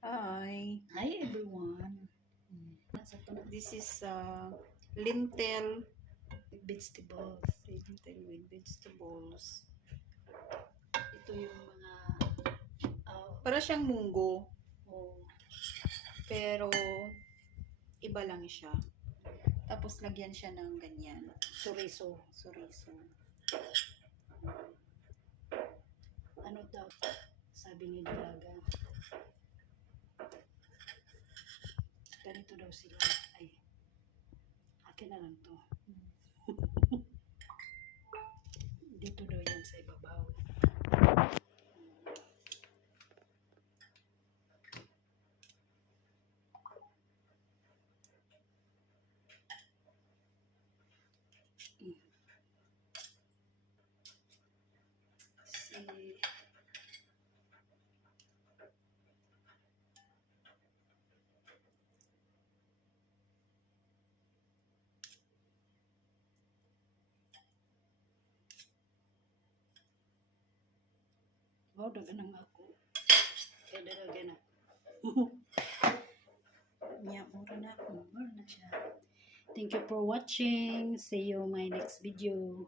Hi. Hi everyone. This is lentil Vegetables. with vegetables. Ito yung mga Para siyang munggo, oh, pero iba lang siya. Tapos lagyan siya ng ganyan, chorizo. chorizo. Ano daw sabi ni Dalaga? Ganito daw sila. Ay, akin na lang to. Dito daw yan sa ibabaw. Wow, daganang ako. Kaya dalaga na. Nya, mura na. Mura na siya. Thank you for watching. See you my next video.